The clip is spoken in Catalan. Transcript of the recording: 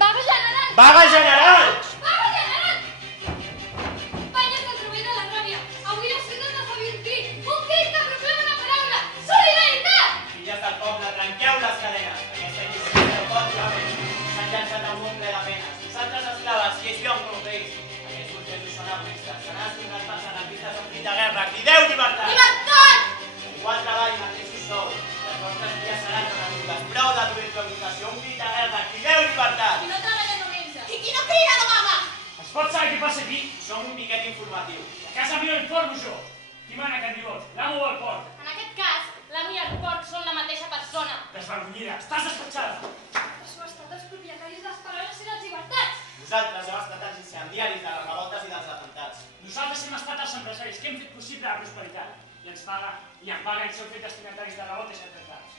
Vaga general! Vaga general! Vaga general! Banyes del rovell de la ràbia. Avui la ciutat es fa un crit que proclama una paraula. Solidaritat! Filles del poble, trenqueu les cadenes. Aquesta iniciativa no pot durar més. S'han llançat al món ple de penes. Vosaltres esclaves, si és lloc com reis. Aquests burgesos són egoistes. Se n'han estimat pels anarquistes en crit de guerra. Crideu llibertat! Llibertat! Igual treball, mateixos sou. Les vostres vies seran conegudes. Prou de tu improvisació, un crit de guerra. Crideu llibertat! Qui no treballa no menja. I qui no crida no mama! Es pot saber què passa aquí? Som un piquet informatiu. A casa meva informo jo. Qui mana aquest divot? L'amo o el porc? En aquest cas, l'amo i el porc són la mateixa persona. Desvergonyida, estàs despatxada. Això ha estat els propietaris de les paraules i les llibertats. Vosaltres heu estat els incendiaris de les revoltes i dels atemptats. Nosaltres hem estat els empresaris que hem fet possible la prosperitat. I en paga, i seu fet destinataris de revoltes i atemptats.